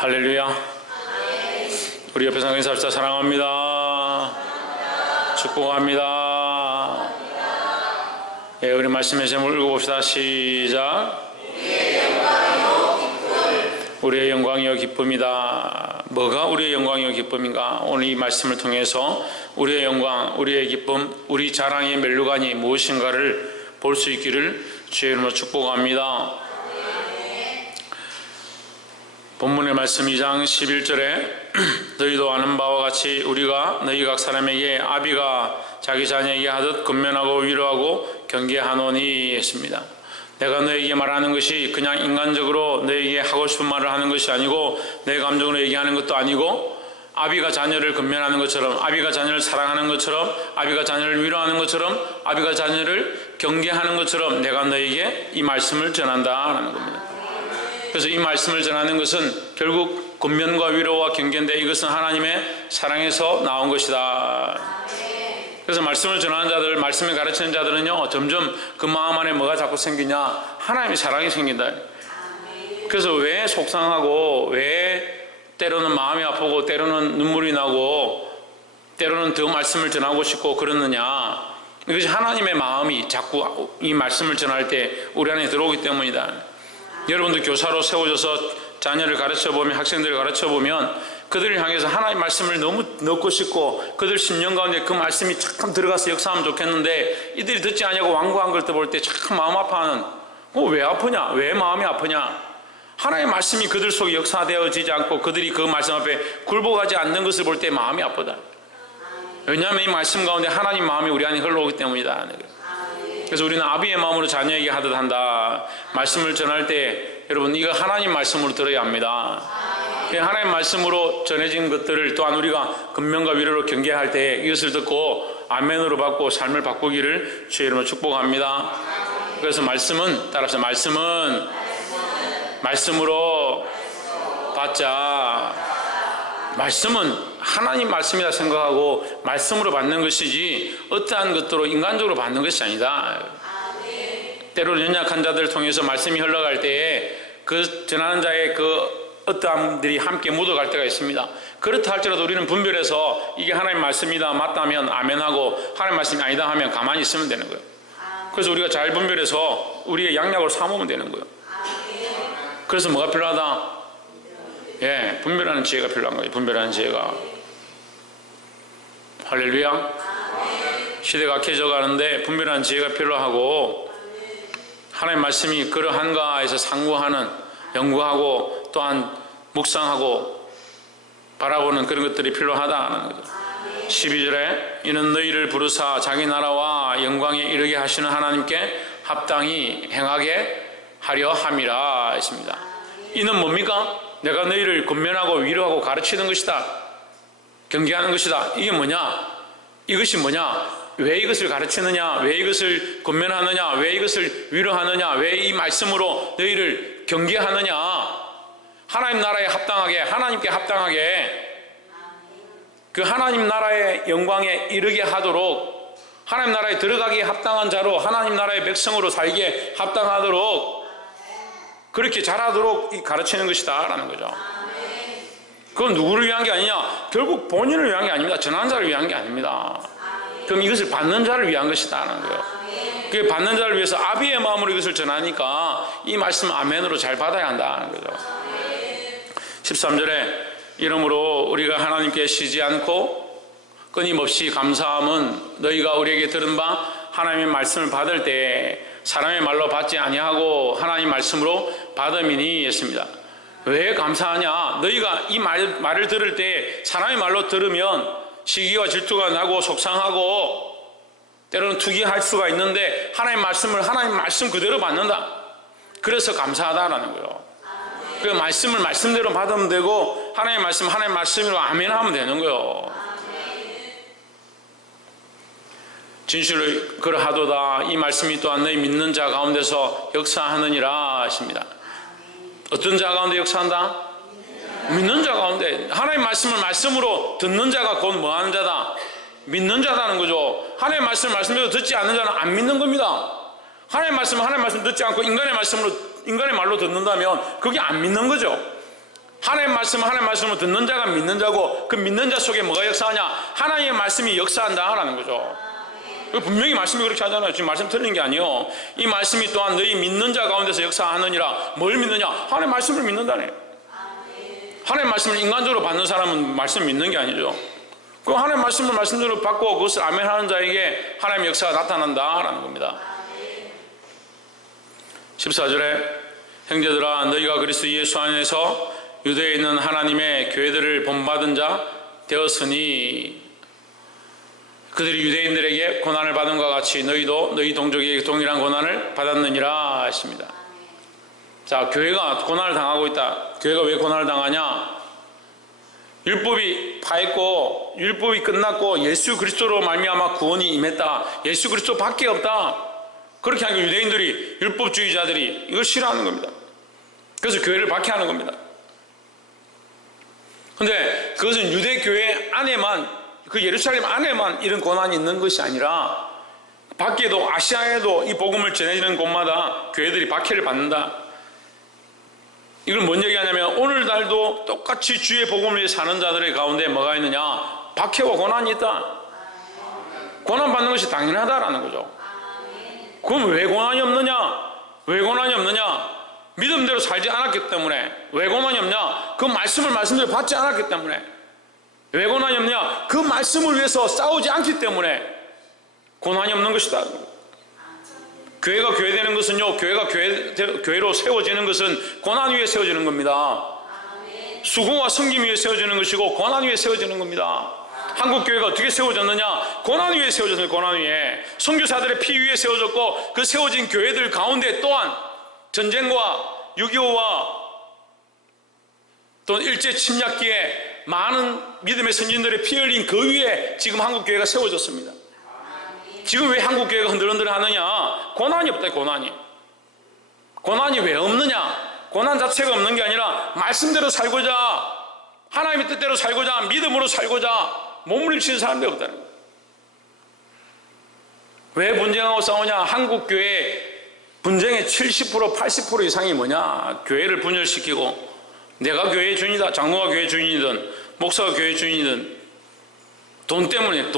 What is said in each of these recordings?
할렐루야. 우리 옆에 상인 살자 사랑합니다. 축복합니다. 예, 우리 말씀의 제목을 읽어봅시다. 시작. 우리의 영광이요 기쁨이다. 뭐가 우리의 영광이요 기쁨인가? 오늘 이 말씀을 통해서 우리의 영광, 우리의 기쁨, 우리 자랑의 멜로간이 무엇인가를 볼 수 있기를 주의 이름으로 축복합니다. 본문의 말씀 2장 11절에 너희도 아는 바와 같이 우리가 너희 각 사람에게 아비가 자기 자녀에게 하듯 권면하고 위로하고 경계하노니 했습니다. 내가 너에게 말하는 것이 그냥 인간적으로 너에게 하고 싶은 말을 하는 것이 아니고 내 감정으로 얘기하는 것도 아니고 아비가 자녀를 권면하는 것처럼, 아비가 자녀를 사랑하는 것처럼, 아비가 자녀를 위로하는 것처럼, 아비가 자녀를 경계하는 것처럼 내가 너에게 이 말씀을 전한다라는 겁니다. 그래서 이 말씀을 전하는 것은 결국 권면과 위로와 경계인데 이것은 하나님의 사랑에서 나온 것이다. 그래서 말씀을 전하는 자들, 말씀을 가르치는 자들은요, 점점 그 마음 안에 뭐가 자꾸 생기냐? 하나님의 사랑이 생긴다. 그래서 왜 속상하고, 왜 때로는 마음이 아프고, 때로는 눈물이 나고, 때로는 더 말씀을 전하고 싶고 그러느냐? 이것이 하나님의 마음이 자꾸 이 말씀을 전할 때 우리 안에 들어오기 때문이다. 여러분도 교사로 세워져서 자녀를 가르쳐보면, 학생들을 가르쳐보면 그들을 향해서 하나님의 말씀을 너무 넣고 싶고 그들 심령 가운데 그 말씀이 참 들어가서 역사하면 좋겠는데 이들이 듣지 않냐고 완고한 걸 볼 때 참 마음 아파하는, 왜 아프냐? 왜 마음이 아프냐? 하나님의 말씀이 그들 속에 역사되어지지 않고 그들이 그 말씀 앞에 굴복하지 않는 것을 볼 때 마음이 아프다. 왜냐하면 이 말씀 가운데 하나님 마음이 우리 안에 흘러오기 때문이다. 그래서 우리는 아비의 마음으로 자녀에게 하듯 한다. 말씀을 전할 때 여러분 이거 하나님 말씀으로 들어야 합니다. 하나님 말씀으로 전해진 것들을 또한 우리가 권면과 위로로 경계할 때 이것을 듣고 아멘으로 받고 삶을 바꾸기를 주의 이름으로 축복합니다. 그래서 말씀은, 따라서 말씀은 말씀으로 받자. 말씀은 하나님 말씀이라 생각하고 말씀으로 받는 것이지 어떠한 것들로 인간적으로 받는 것이 아니다. 때로 연약한 자들을 통해서 말씀이 흘러갈 때에 그 전하는 자의 그 어떠함들이 함께 묻어갈 때가 있습니다. 그렇다 할지라도 우리는 분별해서 이게 하나님 말씀이다 맞다면 아멘하고 하나님 말씀이 아니다 하면 가만히 있으면 되는 거예요. 그래서 우리가 잘 분별해서 우리의 양약으로 삼으면 되는 거예요. 그래서 뭐가 필요하다? 예, 분별하는 지혜가 필요한 거예요. 분별하는 지혜가. 할렐루야. 시대가 악해져 가는데 분별하는 지혜가 필요하고 하나님의 말씀이 그러한가 해서 상고하는, 연구하고 또한 묵상하고 바라보는 그런 것들이 필요하다는 거죠. 12절에 이는 너희를 부르사 자기 나라와 영광에 이르게 하시는 하나님께 합당히 행하게 하려 함이라 했습니다. 이는 뭡니까? 내가 너희를 권면하고 위로하고 가르치는 것이다. 경계하는 것이다. 이게 뭐냐? 이것이 뭐냐? 왜 이것을 가르치느냐? 왜 이것을 권면하느냐? 왜 이것을 위로하느냐? 왜 이 말씀으로 너희를 경계하느냐? 하나님 나라에 합당하게, 하나님께 합당하게, 그 하나님 나라의 영광에 이르게 하도록, 하나님 나라에 들어가기에 합당한 자로, 하나님 나라의 백성으로 살기에 합당하도록 그렇게 잘하도록 가르치는 것이다 라는 거죠. 그건 누구를 위한 게 아니냐? 결국 본인을 위한 게 아닙니다. 전하는 자를 위한 게 아닙니다. 그럼 이것을 받는 자를 위한 것이다 라는 거예요. 그 받는 자를 위해서 아비의 마음으로 이것을 전하니까 이 말씀 아멘으로 잘 받아야 한다는 거죠. 13절에 이러므로 우리가 하나님께 쉬지 않고 끊임없이 감사함은 너희가 우리에게 들은 바 하나님의 말씀을 받을 때 사람의 말로 받지 아니하고 하나님 말씀으로 받음이니 했습니다. 왜 감사하냐? 너희가 이 말을 들을 때 사람의 말로 들으면 시기와 질투가 나고 속상하고 때로는 투기할 수가 있는데 하나님 말씀을 하나님 말씀 그대로 받는다. 그래서 감사하다라는 거예요. 그 말씀을 말씀대로 받으면 되고 하나님 말씀 하나님 말씀으로 아멘 하면 되는 거예요. 진실을 그러하도다. 이 말씀이 또한 너희 믿는 자 가운데서 역사하느니라 하십니다. 어떤 자 가운데 역사한다? 믿는 자 가운데. 하나님 말씀을 말씀으로 듣는 자가 곧 뭐하는 자다? 믿는 자다는 거죠. 하나님 말씀을 말씀대로 듣지 않는 자는 안 믿는 겁니다. 하나님 말씀 듣지 않고 인간의 말씀으로, 인간의 말로 듣는다면 그게 안 믿는 거죠. 하나님의 말씀을 듣는 자가 믿는 자고, 그 믿는 자 속에 뭐가 역사하냐? 하나님의 말씀이 역사한다라는 거죠. 분명히 말씀이 그렇게 하잖아요. 지금 말씀 틀린 게 아니에요. 이 말씀이 또한 너희 믿는 자 가운데서 역사하느니라. 뭘 믿느냐? 하나님의 말씀을 믿는다네. 하나님의 말씀을 인간적으로 받는 사람은 말씀을 믿는 게 아니죠. 그 하나님의 말씀을 말씀대로 받고 그것을 아멘하는 자에게 하나님의 역사가 나타난다라는 겁니다. 14절에 형제들아 너희가 그리스도 예수 안에서 유대에 있는 하나님의 교회들을 본받은 자 되었으니 그들이 유대인들에게 고난을 받은 것과 같이 너희도 너희 동족에게 동일한 고난을 받았느니라 하십니다. 자, 교회가 고난을 당하고 있다. 교회가 왜 고난을 당하냐? 율법이 파했고 율법이 끝났고 예수 그리스도로 말미암아 구원이 임했다. 예수 그리스도 밖에 없다. 그렇게 하니까 유대인들이, 율법주의자들이 이걸 싫어하는 겁니다. 그래서 교회를 박해하는 겁니다. 근데 그것은 유대교회 안에만, 그 예루살렘 안에만 이런 고난이 있는 것이 아니라 밖에도, 아시아에도 이 복음을 전해지는 곳마다 교회들이 박해를 받는다. 이걸 뭔 얘기하냐면 오늘날도 똑같이 주의 복음을 위해 사는 자들의 가운데 뭐가 있느냐? 박해와 고난이 있다. 고난받는 것이 당연하다라는 거죠. 그럼 왜 고난이 없느냐? 왜 고난이 없느냐? 믿음대로 살지 않았기 때문에. 왜 고난이 없냐? 그 말씀을 말씀대로 받지 않았기 때문에. 왜 고난이 없냐? 그 말씀을 위해서 싸우지 않기 때문에 고난이 없는 것이다. 교회가 교회되는 것은요, 교회가 교회로 세워지는 것은 고난 위에 세워지는 겁니다. 수고와 섬김 위에 세워지는 것이고 고난 위에 세워지는 겁니다. 한국교회가 어떻게 세워졌느냐? 고난 위에 세워졌어요. 고난 위에. 선교사들의 피 위에 세워졌고, 그 세워진 교회들 가운데 또한 전쟁과 6.25와 또 일제 침략기에 많은 믿음의 선진들의 피 흘린 그 위에 지금 한국교회가 세워졌습니다. 지금 왜 한국교회가 흔들흔들 하느냐? 고난이 없다. 고난이 왜 없느냐? 고난 자체가 없는 게 아니라 말씀대로 살고자, 하나님의 뜻대로 살고자, 믿음으로 살고자 몸부림치는 사람들이 없다는 거예요. 왜 분쟁하고 싸우냐? 한국교회 분쟁의 70% 80% 이상이 뭐냐? 교회를 분열시키고, 내가 교회의 주인이다, 장로가 교회의 주인이든 목사가 교회의 주인이든 돈 때문에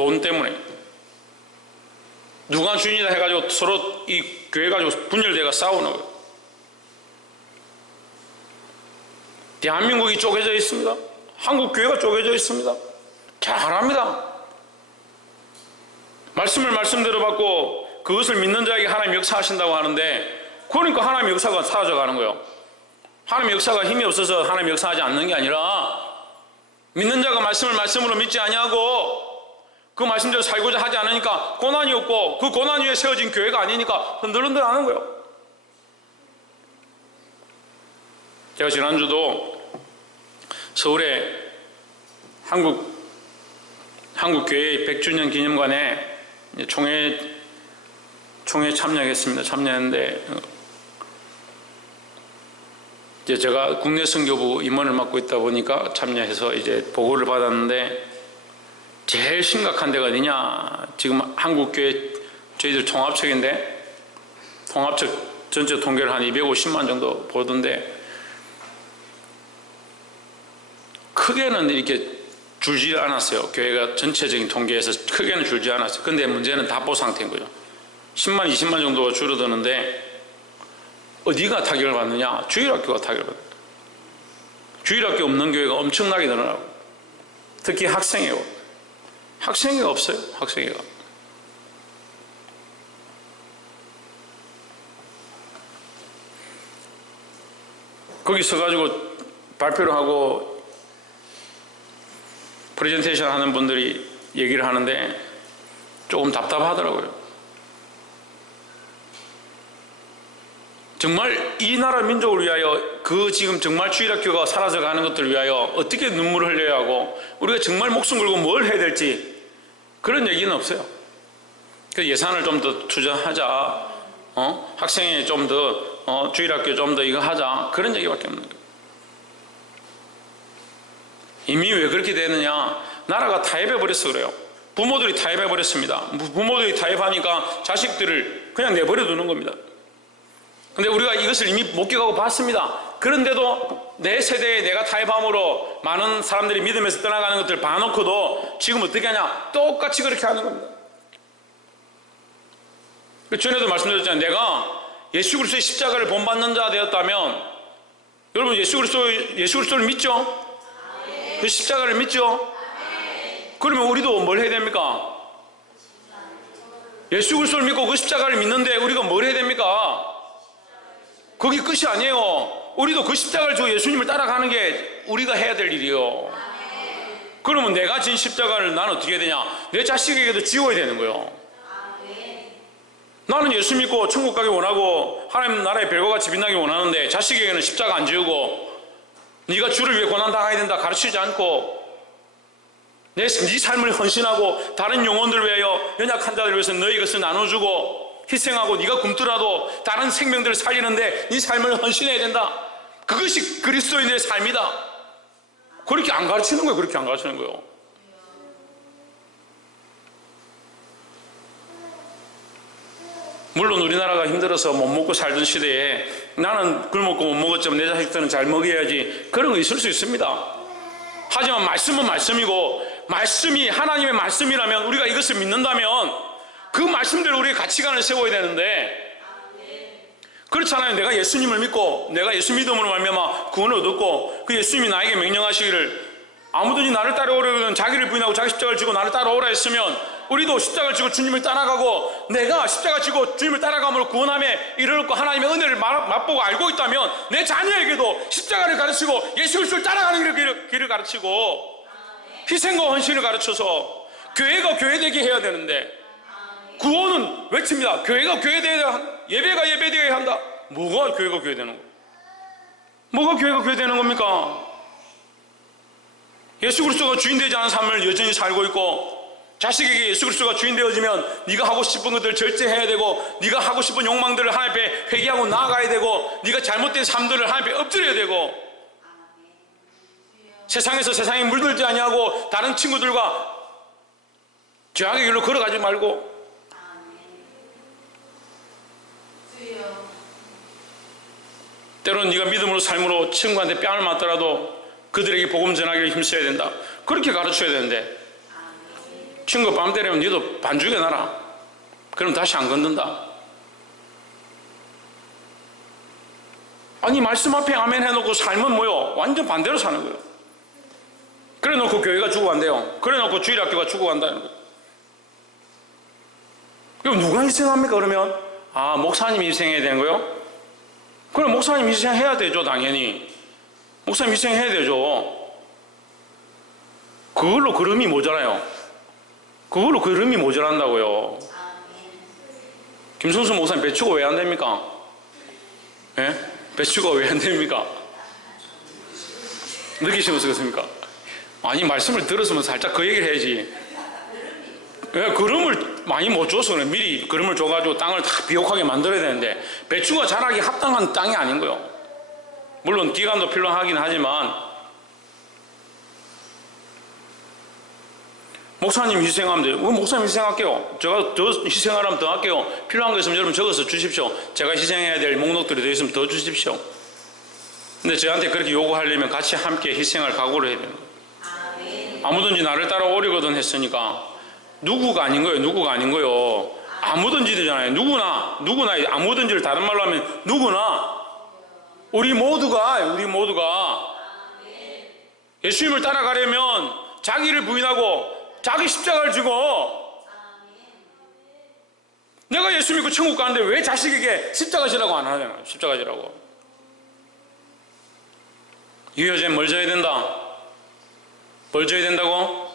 누가 주인이다 해가지고 서로 이 교회 가지고 분열돼가 싸우는 거예요. 대한민국이 쪼개져 있습니다. 한국 교회가 쪼개져 있습니다. 잘합니다. 말씀을 말씀대로 받고 그것을 믿는 자에게 하나님 역사하신다고 하는데, 그러니까 하나님의 역사가 사라져가는 거예요. 하나님의 역사가 힘이 없어서 하나님의 역사하지 않는 게 아니라, 믿는 자가 말씀을 말씀으로 믿지 아니하고 그 말씀대로 살고자 하지 않으니까 고난이 없고, 그 고난 위에 세워진 교회가 아니니까 흔들흔들 하는 거예요. 제가 지난주도 서울에 한국교회 100주년 기념관에 총회 참여했는데, 이제 제가 국내 선교부 임원을 맡고 있다 보니까 참여해서 이제 보고를 받았는데, 제일 심각한 데가 어디냐? 지금 한국교회 저희들 통합책인데, 통합책 전체 통계를 한 250만 정도 보던데, 크게는 이렇게 줄지 않았어요. 교회가 전체적인 통계에서 크게는 줄지 않았어요. 근데 문제는 답보 상태인 거죠. 10만, 20만 정도가 줄어드는데 어디가 타격을 받느냐? 주일학교가 타격을 받는다. 주일학교 없는 교회가 엄청나게 늘어나고, 특히 학생회가 없어요. 학생회가. 거기 서가지고 발표를 하고 프레젠테이션 하는 분들이 얘기를 하는데 조금 답답하더라고요. 정말 이 나라 민족을 위하여, 그 지금 정말 주일학교가 사라져가는 것들을 위하여 어떻게 눈물을 흘려야 하고, 우리가 정말 목숨 걸고 뭘 해야 될지, 그런 얘기는 없어요. 그 예산을 좀 더 투자하자, 학생회 좀 더, 주일학교 좀 더 이거 하자, 그런 얘기밖에 없는 거예요. 이미 왜 그렇게 되느냐? 나라가 타협해버려서 그래요. 부모들이 타협해버렸습니다. 부모들이 타협하니까 자식들을 그냥 내버려 두는 겁니다. 근데 우리가 이것을 이미 목격하고 봤습니다. 그런데도 내 세대에 내가 타협함으로 많은 사람들이 믿음에서 떠나가는 것들 봐놓고도 지금 어떻게 하냐? 똑같이 그렇게 하는 겁니다. 전에도 말씀드렸잖아요. 내가 예수 그리스도의 십자가를 본받는 자 되었다면, 여러분 예수 그리스도를 믿죠? 그 십자가를 믿죠? 그러면 우리도 뭘 해야 됩니까? 예수 그리스도를 믿고 그 십자가를 믿는데 우리가 뭘 해야 됩니까? 그게 끝이 아니에요. 우리도 그 십자가를 지고 예수님을 따라가는 게 우리가 해야 될 일이에요. 그러면 내가 진 십자가를 나는 어떻게 해야 되냐? 내 자식에게도 지워야 되는 거예요. 나는 예수 믿고 천국 가기 원하고 하나님 나라의 별과 같이 빛나기 원하는데 자식에게는 십자가 안 지우고 네가 주를 위해 고난 당해야 된다 가르치지 않고 네 삶을 헌신하고 다른 영혼들을 위하여 연약한 자들을 위해서 너희 것을 나눠주고 희생하고 네가 굶더라도 다른 생명들을 살리는데 네 삶을 헌신해야 된다. 그것이 그리스도인의 삶이다. 그렇게 안 가르치는 거예요. 그렇게 안 가르치는 거예요. 물론 우리나라가 힘들어서 못 먹고 살던 시대에 나는 굶었고 못 먹었지만 내 자식들은 잘 먹여야지, 그런 거 있을 수 있습니다. 하지만 말씀은 말씀이고 말씀이 하나님의 말씀이라면 우리가 이것을 믿는다면 그 말씀대로 우리의 가치관을 세워야 되는데 그렇잖아요. 내가 예수님을 믿고 내가 예수 믿음으로 말미암아 구원을 얻었고 그 예수님이 나에게 명령하시기를 아무든지 나를 따라오려거든 자기를 부인하고 자기 십자가를 지고 나를 따라오라 했으면 우리도 십자가를 지고 주님을 따라가고 내가 십자가 지고 주님을 따라감으로 구원함에 이르렀고 하나님의 은혜를 맛보고 알고 있다면 내 자녀에게도 십자가를 가르치고 예수 그리스도를 따라가는 길을 가르치고 희생과 헌신을 가르쳐서 교회가 교회되게 해야 되는데 구원은 외칩니다. 교회가 교회되어야 예배가 예배되어야 한다. 뭐가 교회가 교회되는 거? 뭐가 교회가 교회되는 겁니까? 예수 그리스도가 주인 되지 않은 삶을 여전히 살고 있고 자식에게 예수 그리스도가 주인 되어지면 네가 하고 싶은 것들을 절제해야 되고 네가 하고 싶은 욕망들을 하나님 앞에 회개하고 나아가야 되고 네가 잘못된 삶들을 하나님 앞에 엎드려야 되고 세상에서 세상에 물들지 아니하고 다른 친구들과 죄악의 길로 걸어가지 말고 때로는 네가 믿음으로 삶으로 친구한테 뺨을 맞더라도 그들에게 복음 전하기를 힘써야 된다. 그렇게 가르쳐야 되는데 친구 뺨 때리면 너도 반죽에 놔라. 그럼 다시 안 건든다. 아니 말씀 앞에 아멘 해놓고 삶은 뭐요? 완전 반대로 사는 거예요. 그래 놓고 교회가 죽어간대요. 그래 놓고 주일학교가 죽어간다는 거예요. 그럼 누가 희생합니까 그러면? 아 목사님이 희생해야 되는 거예요? 그럼 목사님 희생해야 되죠. 당연히 목사님 희생해야 되죠. 그걸로 그름이 모자라요. 그걸로 그름이 모자란다고요. 김성수 목사님 배추가 왜 안 됩니까? 예? 배추가 왜 안 됩니까? 느끼시면서 그렇습니까? 아니 말씀을 들었으면 살짝 그 얘기를 해야지. 왜 그름을 많이 못 줘서 그래. 미리 그름을 줘가지고 땅을 다 비옥하게 만들어야 되는데 배추가 자라기 합당한 땅이 아닌 거예요. 물론 기간도 필요하긴 하지만 목사님 희생하면 돼요. 목사님 희생할게요. 제가 더 희생하라면 더 할게요. 필요한 거 있으면 여러분 적어서 주십시오. 제가 희생해야 될 목록들이 더 있으면 더 주십시오. 근데 저한테 그렇게 요구하려면 같이 함께 희생할 각오를 해야 됩니다. 아무든지 나를 따라오려거든 했으니까 누구가 아닌 거예요. 누구가 아닌 거예요. 아무든지 되잖아요. 누구나 아무든지를 다른 말로 하면 누구나 우리 모두가 예수님을 따라가려면 자기를 부인하고 자기 십자가를 지고 내가 예수 믿고 천국 가는데 왜 자식에게 십자가 지라고 안 하냐고. 십자가 지라고. 유효잼 뭘 져야 된다? 뭘 져야 된다고?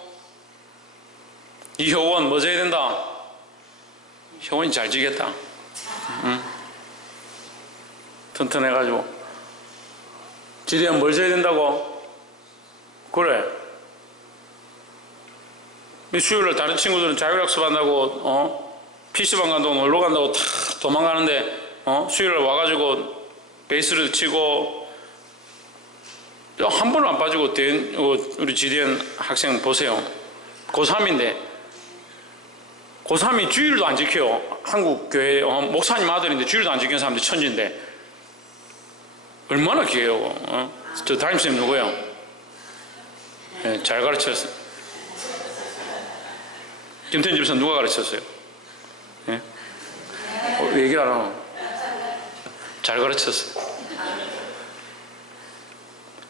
이효원 뭐 져야 된다? 효원이 잘 지겠다. 응? 튼튼해가지고. 지리안 뭘 져야 된다고? 그래. 수요일날 다른 친구들은 자율학습 한다고 PC방 간다고 놀러 간다고 다 도망가는데 수요일날 와가지고 베이스를 치고 한 번은 안 빠지고 우리 지디엔 학생 보세요. 고3인데 고3이 주일도 안 지켜요. 한국 교회 목사님 아들인데 주일도 안 지키는 사람들이 천지인데 얼마나 귀해요. 저 담임선생님 누구예요? 네, 잘 가르쳤어요. 김태현 집에서 누가 가르쳤어요? 네? 왜 얘기를 안 하노? 잘 가르쳤어요.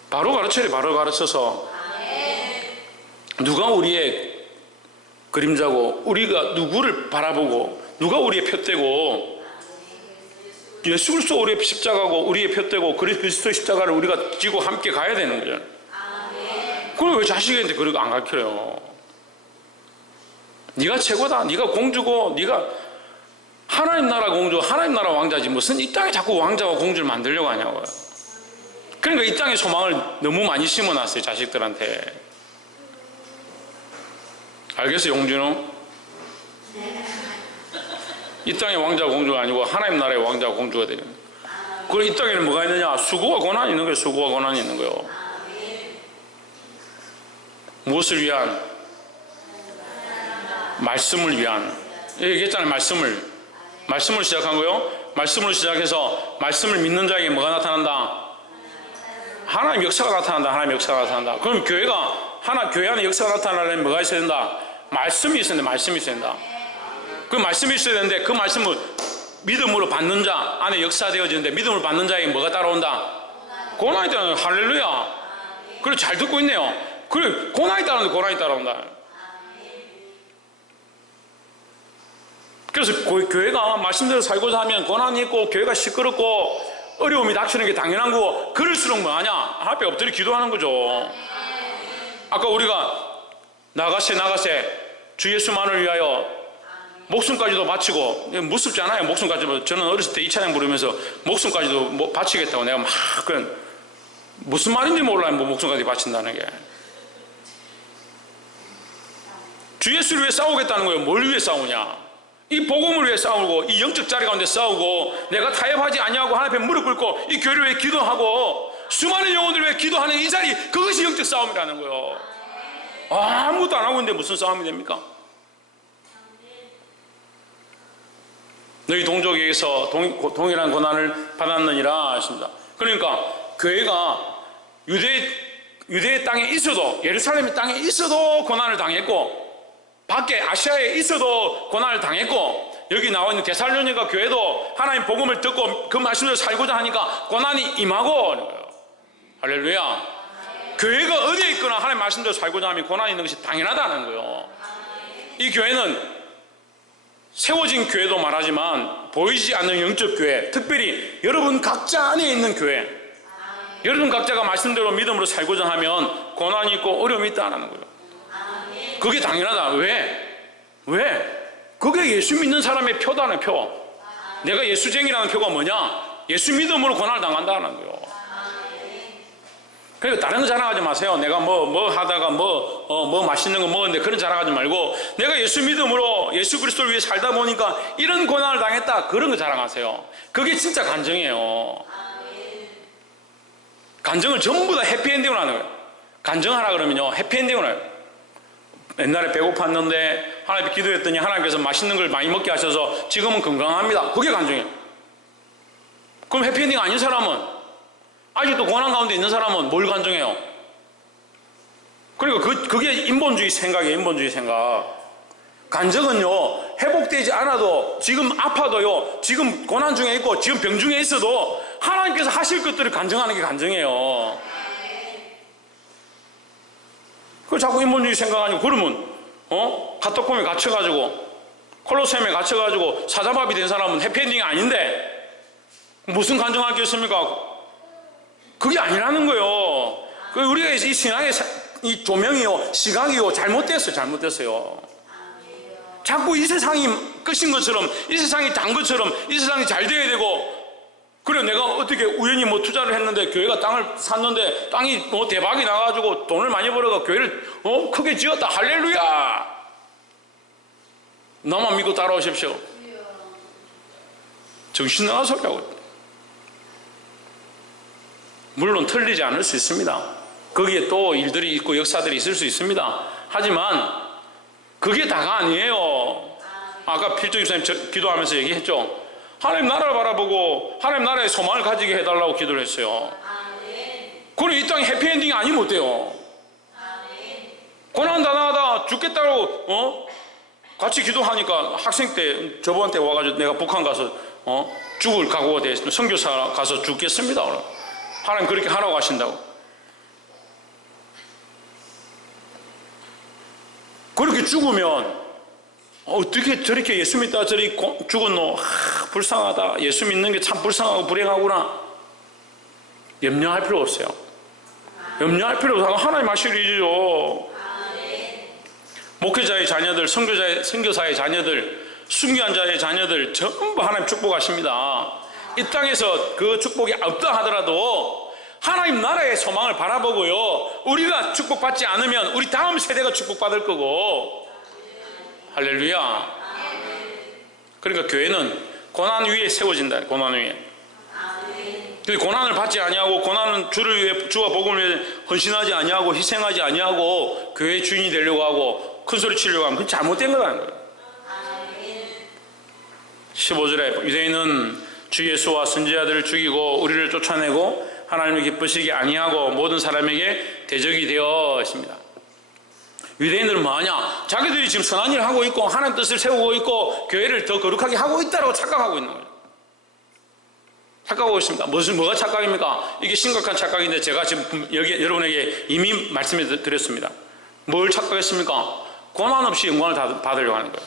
바로 가르쳐야 돼. 바로 가르쳐서 누가 우리의 그림자고, 우리가 누구를 바라보고, 누가 우리의 표대고, 예수 그리스도 우리의 십자가고 우리의 표대고 그리스도의 십자가를 우리가 지고 함께 가야 되는 거잖아요. 그걸 왜 자식한테 그렇게 안 가르쳐요? 네가 최고다, 네가 공주고, 네가 하나님 나라 공주, 하나님 나라 왕자지 무슨 이 땅에 자꾸 왕자와 공주를 만들려고 하냐고요. 그러니까 이 땅에 소망을 너무 많이 심어놨어요, 자식들한테. 알겠어요, 용준호? 이 땅의 왕자 공주가 아니고 하나님 나라의 왕자 공주가 되는. 그럼 이 땅에는 뭐가 있느냐? 수고와 고난이 있는 거예요. 수고와 고난이 있는 거예요. 무엇을 위한? 말씀을 위한. 얘기했잖아요. 말씀을 시작한 거요. 말씀을 시작해서 말씀을 믿는 자에게 뭐가 나타난다? 하나님 역사가 나타난다. 하나님 역사가 나타난다. 그럼 교회 안에 역사가 나타나려면 뭐가 있어야 된다? 말씀이 있어야 된다. 말씀이 있어야 된다. 그 말씀이 있어야 되는데 그 말씀을 믿음으로 받는 자 안에 역사되어지는데 믿음으로 받는 자에게 뭐가 따라온다? 고난이 따라온다. 할렐루야. 그래, 잘 듣고 있네요. 그래, 고난이 따라온다. 고난이 따라온다. 그래서 교회가 말씀대로 살고자 하면 고난이 있고 교회가 시끄럽고 어려움이 닥치는 게 당연한 거고, 그럴수록 뭐하냐? 앞에 엎드려 기도하는 거죠. 아까 우리가 나가세 주 예수만을 위하여 목숨까지도 바치고, 무섭지 않아요. 목숨까지도. 저는 어렸을 때 이 찬양 부르면서 목숨까지도 바치겠다고 내가 막, 그런 무슨 말인지 몰라요. 목숨까지 바친다는 게. 주 예수를 위해 싸우겠다는 거예요. 뭘 위해 싸우냐? 이 복음을 위해 싸우고, 이 영적 자리 가운데 싸우고, 내가 타협하지 아니하고 하나님 앞에 무릎 꿇고 이 교회를 위해 기도하고 수많은 영혼들을 위해 기도하는 이 자리, 그것이 영적 싸움이라는 거예요. 아무것도 안 하고 있는데 무슨 싸움이 됩니까? 너희 동족에게서 동일한 고난을 받았느니라 하십니다. 그러니까 교회가 유대의 땅에 있어도, 예루살렘의 땅에 있어도 고난을 당했고, 밖에 아시아에 있어도 고난을 당했고, 여기 나와 있는 데살로니가 교회도 하나님 복음을 듣고 그 말씀대로 살고자 하니까 고난이 임하고. 할렐루야. 교회가 어디에 있거나 하나님 말씀대로 살고자 하면 고난이 있는 것이 당연하다는 거예요. 이 교회는 세워진 교회도 말하지만 보이지 않는 영적 교회, 특별히 여러분 각자 안에 있는 교회, 여러분 각자가 말씀대로 믿음으로 살고자 하면 고난이 있고 어려움이 있다는 거예요. 그게 당연하다. 왜? 그게 예수 믿는 사람의 표다는 표. 내가 예수쟁이라는 표가 뭐냐? 예수 믿음으로 고난을 당한다는 거예요. 그러니까 다른 거 자랑하지 마세요. 내가 뭐 하다가 뭐 맛있는 거 먹었는데 그런 자랑하지 말고, 내가 예수 믿음으로 예수 그리스도를 위해 살다 보니까 이런 고난을 당했다, 그런 거 자랑하세요. 그게 진짜 간증이에요. 간증을 전부 다 해피엔딩으로 하는 거예요. 간증하라 그러면요, 해피엔딩으로 해요. 옛날에 배고팠는데 하나님께 기도했더니 하나님께서 맛있는 걸 많이 먹게 하셔서 지금은 건강합니다. 그게 간증이에요. 그럼 해피엔딩 아닌 사람은, 아직도 고난 가운데 있는 사람은 뭘 간증해요? 그러니까 그게 인본주의 생각이에요. 인본주의 생각. 간증은요, 회복되지 않아도, 지금 아파도요, 지금 고난 중에 있고 지금 병 중에 있어도 하나님께서 하실 것들을 간증하는 게 간증이에요. 그 자꾸 인본주의 생각하니까, 그러면 카토콤에 갇혀가지고 콜로세움에 갇혀가지고 사자밥이 된 사람은 해피엔딩이 아닌데 무슨 간증할 게 있습니까? 그게 아니라는 거예요. 우리가 이 신앙의 이 조명이요, 시각이요, 잘못됐어요. 자꾸 이 세상이 끝인 것처럼, 이 세상이 단 것처럼, 이 세상이 잘 돼야 되고, 그래 내가 어떻게 우연히 투자를 했는데 교회가 땅을 샀는데 땅이 대박이 나가지고 돈을 많이 벌어가 교회를 크게 지었다. 할렐루야. 나만 믿고 따라오십시오. 정신 나간 소리라고. 물론 틀리지 않을 수 있습니다. 거기에 또 일들이 있고 역사들이 있을 수 있습니다. 하지만 그게 다가 아니에요. 아까 필조 집사님 기도하면서 얘기했죠. 하나님 나라를 바라보고 하나님 나라의 소망을 가지게 해달라고 기도를 했어요. 그럼 이 땅이 해피엔딩이 아니면 어때요? 고난 당하다 죽겠다고 같이 기도하니까 학생 때 저번한테 와가지고 내가 북한 가서 죽을 각오가 돼 있으면 선교사 가서 죽겠습니다. 하나님 그렇게 하라고 하신다고. 그렇게 죽으면 어떻게 저렇게 예수 믿다가 저리 죽었노? 불쌍하다. 예수 믿는 게 참 불쌍하고 불행하구나. 염려할 필요 없어요. 염려할 필요 없어요. 하나님 하실 일이죠. 목회자의 자녀들, 선교사의 자녀들, 순교한 자의 자녀들 전부 하나님 축복하십니다. 이 땅에서 그 축복이 없다 하더라도 하나님 나라의 소망을 바라보고요, 우리가 축복받지 않으면 우리 다음 세대가 축복받을 거고. 할렐루야. 그러니까 교회는 고난 위에 세워진다. 고난 위에. 고난을 받지 아니하고 고난은 주를 위해, 주와 복음을 위해 헌신하지 아니하고 희생하지 아니하고 교회의 주인이 되려고 하고 큰소리 치려고 하면 그건 잘못된 거라는 거예요. 15절에 유대인은 주 예수와 선지자들을 죽이고 우리를 쫓아내고 하나님을 기쁘시게 아니하고 모든 사람에게 대적이 되어 있습니다. 유대인들은 뭐하냐? 자기들이 지금 선한 일을 하고 있고 하나님 뜻을 세우고 있고 교회를 더 거룩하게 하고 있다고 착각하고 있는 거예요. 착각하고 있습니다. 뭐가 착각입니까? 이게 심각한 착각인데 제가 지금 여기 여러분에게 이미 말씀해 드렸습니다. 뭘 착각했습니까? 고난 없이 영광을 받으려고 하는 거예요.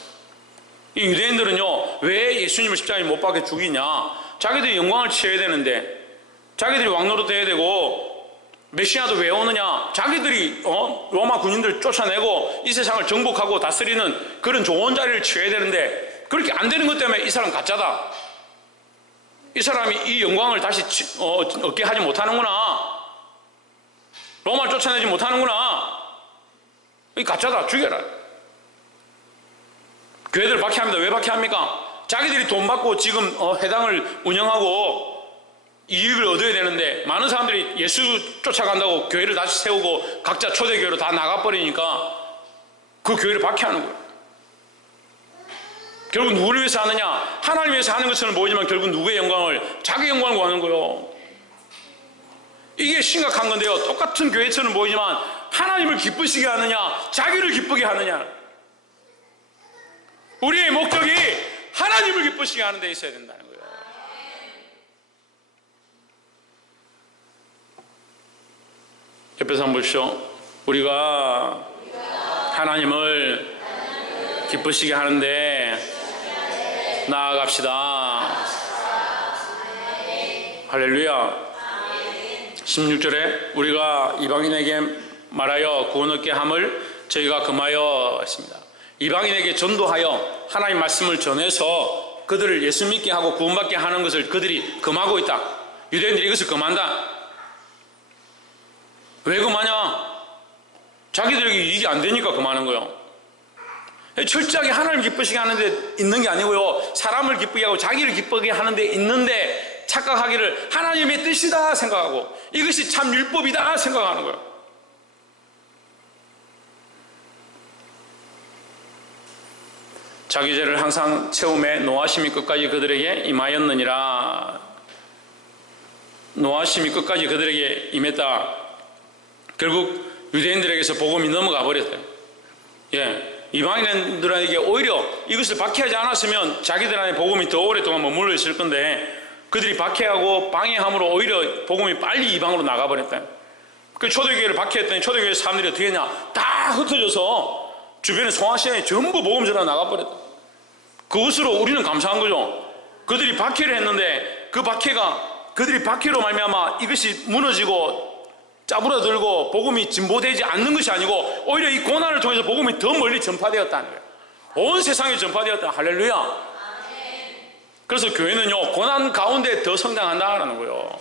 이 유대인들은요, 왜 예수님을 십자가에 못 박혀 죽이냐? 자기들이 영광을 취해야 되는데, 자기들이 왕노릇 해야 되고, 메시아도 왜 오느냐? 자기들이 로마 군인들 쫓아내고 이 세상을 정복하고 다스리는 그런 좋은 자리를 취해야 되는데, 그렇게 안 되는 것 때문에 이 사람 가짜다. 이 사람이 이 영광을 다시 얻게 하지 못하는구나. 로마를 쫓아내지 못하는구나. 이 가짜다. 죽여라. 교회들 박해합니다. 왜 박해합니까? 자기들이 돈 받고 지금 회당을 운영하고 이익을 얻어야 되는데 많은 사람들이 예수 쫓아간다고 교회를 다시 세우고 각자 초대교회로 다 나가버리니까 그 교회를 박해하는 거예요. 결국 누구를 위해서 하느냐? 하나님 위해서 하는 것처럼 보이지만 결국 누구의 영광을? 자기 영광을 구하는 거예요. 이게 심각한 건데요, 똑같은 교회처럼 보이지만 하나님을 기쁘시게 하느냐, 자기를 기쁘게 하느냐. 우리의 목적이 하나님을 기쁘시게 하는 데 있어야 된다는 거예요. 옆에서 한번 보십시오. 우리가 하나님을 기쁘시게 하는데 나아갑시다. 할렐루야. 16절에 우리가 이방인에게 말하여 구원 얻게 함을 저희가 금하여 했습니다. 이방인에게 전도하여 하나님 말씀을 전해서 그들을 예수 믿게 하고 구원받게 하는 것을 그들이 금하고 있다. 유대인들이 이것을 금한다. 왜 금하냐? 자기들에게 이익이 안 되니까 금하는 거예요. 철저하게 하나님을 기쁘시게 하는 데 있는 게 아니고요, 사람을 기쁘게 하고 자기를 기쁘게 하는 데 있는데 착각하기를 하나님의 뜻이다 생각하고 이것이 참 율법이다 생각하는 거예요. 자기 죄를 항상 채움에 노하심이 끝까지 그들에게 임하였느니라. 노하심이 끝까지 그들에게 임했다. 결국 유대인들에게서 복음이 넘어가 버렸어요. 이방인들에게 오히려 이것을 박해하지 않았으면 자기들 안에 복음이 더 오랫동안 머물러 있을 건데 그들이 박해하고 방해함으로 오히려 복음이 빨리 이방으로 나가버렸다. 그 초대교회를 박해했더니 초대교회 사람들이 어떻게 했냐? 다 흩어져서 주변에 송화시장에 전부 복음 전하러 나가버렸다. 그것으로 우리는 감사한 거죠. 그들이 박해를 했는데 그 박해가 그들이 박해로 말미암아 이것이 무너지고 짜부러들고 복음이 진보되지 않는 것이 아니고 오히려 이 고난을 통해서 복음이 더 멀리 전파되었다는 거예요. 온 세상에 전파되었다. 할렐루야. 그래서 교회는요, 고난 가운데 더 성장한다는 거예요.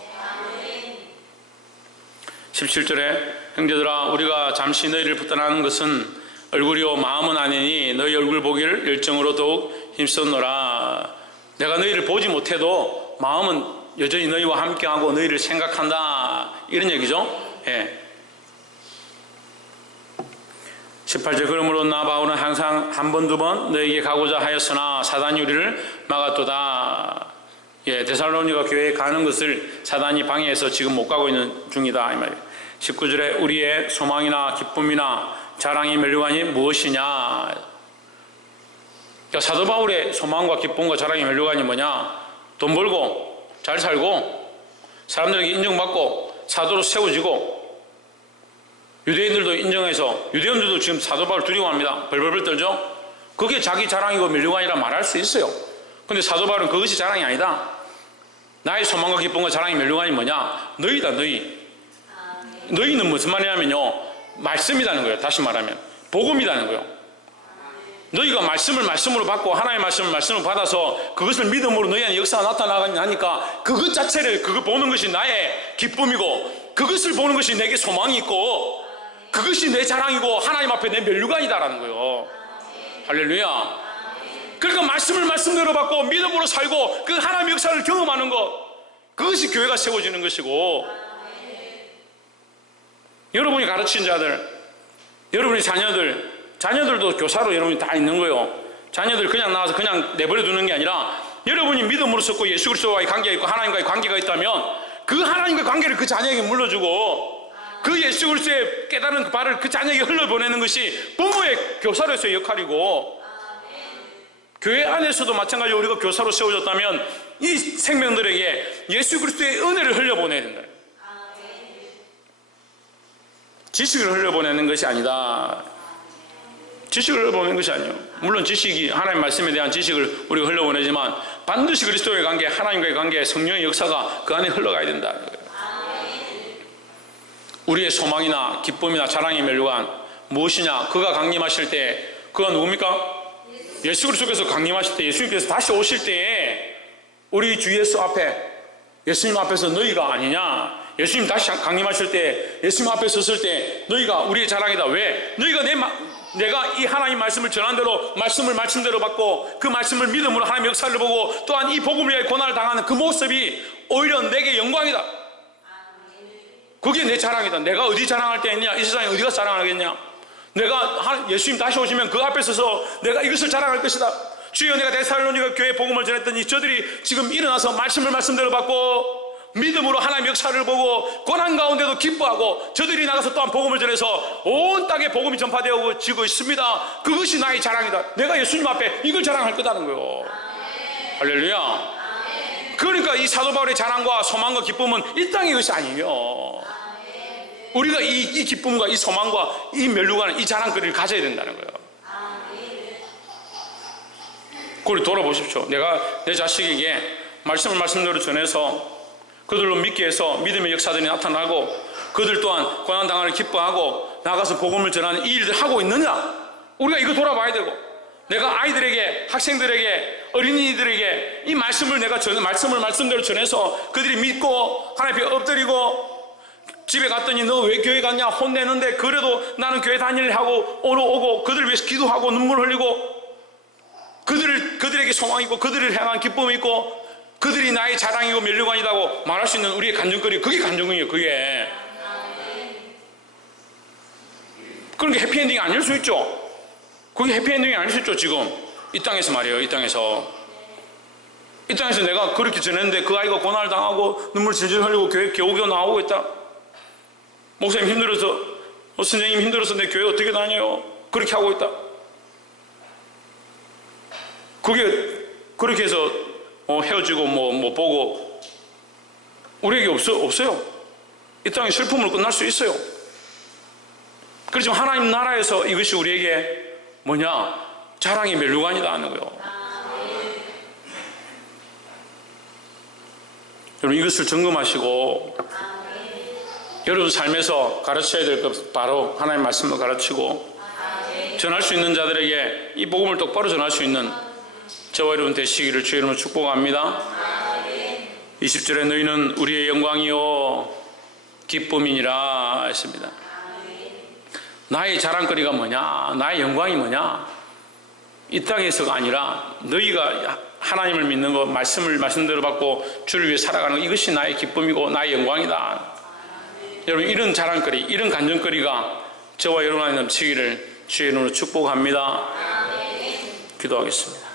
17절에 형제들아 우리가 잠시 너희를 붙들어하는 것은 얼굴이요 마음은 아니니 너희 얼굴 보기를 열정으로 더욱 힘썼노라. 내가 너희를 보지 못해도 마음은 여전히 너희와 함께하고 너희를 생각한다. 이런 얘기죠. 18절 그러므로 나 바울은 항상 한 번 두 번 너희에게 가고자 하였으나 사단이 우리를 막았도다. 데살로니가 교회에 가는 것을 사단이 방해해서 지금 못 가고 있는 중이다 이 말이에요. 19절에 우리의 소망이나 기쁨이나 자랑이 멸류관이 무엇이냐. 그러니까 사도 바울의 소망과 기쁨과 자랑의 멸류관이 뭐냐? 돈 벌고 잘 살고 사람들에게 인정받고 사도로 세워지고 유대인들도 인정해서 유대인들도 지금 사도 바울 두려워합니다. 벌벌벌 떨죠? 그게 자기 자랑이고 멸류관이라 말할 수 있어요. 근데 사도 바울은 그것이 자랑이 아니다. 나의 소망과 기쁨과 자랑의 멸류관이 뭐냐? 너희다 너희. 너희는 무슨 말이냐면요, 말씀이라는 거예요. 다시 말하면 복음이라는 거예요. 너희가 말씀을 말씀으로 받고 하나님의 말씀을 말씀으로 받아서 그것을 믿음으로 너희 안에 역사가 나타나니까 그것 자체를 그거 보는 것이 나의 기쁨이고 그것을 보는 것이 내게 소망이 있고 그것이 내 자랑이고 하나님 앞에 내 멸류관이다라는 거예요. 할렐루야. 그러니까 말씀을 말씀대로 받고 믿음으로 살고 그 하나님의 역사를 경험하는 것, 그것이 교회가 세워지는 것이고, 여러분이 가르친 자들, 여러분의 자녀들도 교사로 여러분이 다 있는 거예요. 자녀들 그냥 나와서 그냥 내버려 두는 게 아니라 여러분이 믿음으로 섰고 예수 그리스도와의 관계가 있고 하나님과의 관계가 있다면 그 하나님과의 관계를 그 자녀에게 물려주고 그 예수 그리스도의 깨달은 그 발을 그 자녀에게 흘려보내는 것이 부모의 교사로서의 역할이고, 교회 안에서도 마찬가지로 우리가 교사로 세워졌다면 이 생명들에게 예수 그리스도의 은혜를 흘려보내야 된다. 지식을 흘려보내는 것이 아니다. 지식을 흘려보내는 것이 아니에요. 물론 지식이 하나님의 말씀에 대한 지식을 우리가 흘려보내지만 반드시 그리스도의 관계, 하나님과의 관계, 성령의 역사가 그 안에 흘러가야 된다. 우리의 소망이나 기쁨이나 자랑의 멸류관 무엇이냐? 그가 강림하실 때 그가 누굽니까? 예수 그리스도께서 강림하실 때, 예수님께서 다시 오실 때에 우리 주 예수 앞에, 예수님 앞에서 너희가 아니냐? 예수님 다시 강림하실 때 예수님 앞에 섰을 때 너희가 우리의 자랑이다. 왜? 너희가 내가 이 하나님 말씀을 전한 대로 말씀을 말씀대로 받고 그 말씀을 믿음으로 하나님의 역사를 보고 또한 이 복음을 위해 고난을 당하는 그 모습이 오히려 내게 영광이다. 그게 내 자랑이다. 내가 어디 자랑할 때 있냐? 이 세상에 어디가 자랑하겠냐? 내가 예수님 다시 오시면 그 앞에 서서 내가 이것을 자랑할 것이다. 주여, 내가 데살로니가 교회 복음을 전했더니 저들이 지금 일어나서 말씀을 말씀대로 받고 믿음으로 하나님의 역사를 보고 고난 가운데도 기뻐하고 저들이 나가서 또한 복음을 전해서 온 땅에 복음이 전파되어지고 있습니다. 그것이 나의 자랑이다. 내가 예수님 앞에 이걸 자랑할 거다는 거예요. 할렐루야. 그러니까 이 사도 바울의 자랑과 소망과 기쁨은 이 땅의 것이 아니에요. 우리가 이 기쁨과 이 소망과 이 멸류관, 이 자랑거리를 가져야 된다는 거예요. 그걸 돌아보십시오. 내가 내 자식에게 말씀을 말씀대로 전해서 그들로 믿게 해서 믿음의 역사들이 나타나고 그들 또한 고난당하를 기뻐하고 나가서 복음을 전하는 이 일을 하고 있느냐? 우리가 이거 돌아봐야 되고, 내가 아이들에게, 학생들에게, 어린이들에게 이 말씀을 내가 말씀을 말씀대로 전해서 그들이 믿고 하나님 앞에 엎드리고 집에 갔더니 너 왜 교회 갔냐 혼내는데 그래도 나는 교회 다니려고 오고 그들을 위해서 기도하고 눈물 흘리고 그들에게 소망이 있고 그들을 향한 기쁨이 있고 그들이 나의 자랑이고 멸류관이라고 말할 수 있는 우리의 간증거리, 그게 간증이에요. 그게. 그러니까 해피엔딩이 아닐 수 있죠. 그게 해피엔딩이 아닐 수 있죠. 지금 이 땅에서 말이에요. 이 땅에서 내가 그렇게 전했는데 그 아이가 고난을 당하고 눈물 질질 흘리고 교회 겨우겨우 나오고 있다. 목사님 힘들어서, 선생님 힘들어서 내 교회 어떻게 다녀요? 그렇게 하고 있다. 그게 그렇게 해서 헤어지고 뭐 보고 우리에게 없어요. 이 땅의 슬픔으로 끝날 수 있어요. 그렇지만 하나님 나라에서 이것이 우리에게 뭐냐? 자랑의 멸류관이다 하는 거예요. 여러분 이것을 점검하시고 여러분 삶에서 가르쳐야 될 것 바로 하나님의 말씀을 가르치고 전할 수 있는 자들에게 이 복음을 똑바로 전할 수 있는 저와 여러분 되시기를 주의 이름으로 축복합니다. 20절에 너희는 우리의 영광이요 기쁨이니라 했습니다. 나의 자랑거리가 뭐냐? 나의 영광이 뭐냐? 이 땅에서가 아니라 너희가 하나님을 믿는 것, 말씀대로 받고 주를 위해 살아가는 것, 이것이 나의 기쁨이고 나의 영광이다. 여러분 이런 자랑거리, 이런 간증거리가 저와 여러분 안에 넘치기를 주의 이름으로 축복합니다. 기도하겠습니다.